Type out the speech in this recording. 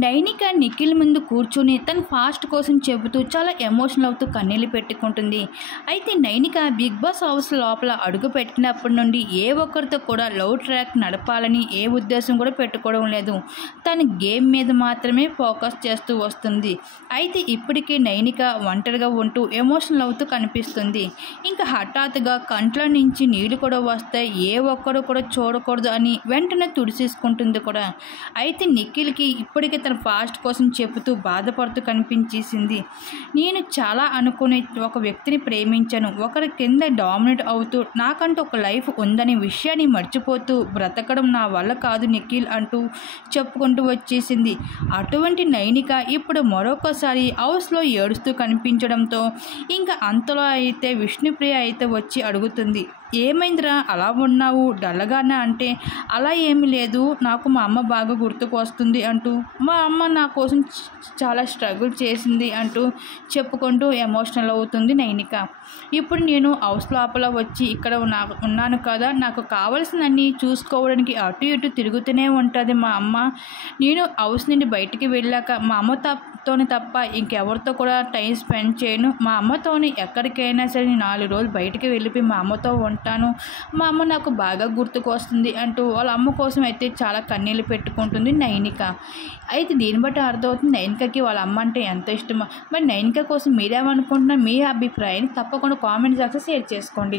నైనిక నిఖిల్ ముందు కూర్చుని తన ఫాస్ట్ కోసం చెబుతూ చాలా ఎమోషనల్ అవుతూ కన్నీళ్ళు పెట్టుకుంటుంది. అయితే నైనిక బిగ్ బాస్ హౌస్ లోపల అడుగు పెట్టినప్పటి నుండి ఏ ఒక్కరితో కూడా లవ్ ట్రాక్ నడపాలని ఏ ఉద్దేశం కూడా పెట్టుకోవడం లేదు. తన గేమ్ మీద మాత్రమే ఫోకస్ చేస్తూ వస్తుంది. అయితే ఇప్పటికీ నైనిక ఒంటరిగా ఉంటూ ఎమోషనల్ అవుతూ కనిపిస్తుంది. ఇంకా హఠాత్తుగా కంట్లో నుంచి నీళ్లు కూడా వస్తాయి, ఏ ఒక్కరు కూడా చూడకూడదు అని వెంటనే తుడిచేసుకుంటుంది కూడా. అయితే నిఖిల్కి ఇప్పటికే తన ఫాస్ట్ కోసం చెబుతూ బాధపడుతూ కనిపించేసింది. నేను చాలా అనుకునే ఒక వ్యక్తిని ప్రేమించాను, ఒకరి కింద డామినేట్ అవుతూ నాకంటూ ఒక లైఫ్ ఉందనే విషయాన్ని మర్చిపోతూ బ్రతకడం నా వల్ల కాదు నిఖిల్ అంటూ చెప్పుకుంటూ వచ్చేసింది. అటువంటి నైనిక ఇప్పుడు మరొకసారి హౌస్లో ఏడుస్తూ కనిపించడంతో ఇంకా అంతలో అయితే విష్ణుప్రియ అయితే వచ్చి అడుగుతుంది, ఏమైందిరా అలా ఉన్నావు డల్లగానే అంటే, అలా ఏమీ లేదు, నాకు మా అమ్మ బాగా గుర్తుకు వస్తుంది అంటూ, మా అమ్మ నా కోసం చాలా స్ట్రగుల్ చేసింది అంటూ చెప్పుకుంటూ ఎమోషనల్ అవుతుంది నైనిక. ఇప్పుడు నేను హౌస్ లోపల వచ్చి ఇక్కడ ఉన్నాను కదా, నాకు కావాల్సినన్ని చూసుకోవడానికి అటు ఇటు తిరుగుతూనే ఉంటుంది మా అమ్మ. నేను హౌస్ నుండి బయటికి వెళ్ళాక మా అమ్మతోని తప్ప ఇంకెవరితో కూడా టైం స్పెండ్ చేయను. మా అమ్మతోని ఎక్కడికైనా సరే 4 రోజులు బయటికి వెళ్ళిపోయి మా అమ్మతో ఉంటాను. మా అమ్మ నాకు బాగా గుర్తుకు వస్తుంది అంటూ వాళ్ళ అమ్మ కోసం అయితే చాలా కన్నీళ్ళు పెట్టుకుంటుంది నైనిక. అయితే దీన్ని బట్టి అర్థమవుతుంది నైనికకి వాళ్ళ అమ్మ అంటే ఎంత ఇష్టమో. మరి నైనిక కోసం మీరేమనుకుంటున్నారు? మీ అభిప్రాయాన్ని తప్పకుండా కామెంట్ సెక్షన్లో షేర్ చేసుకోండి.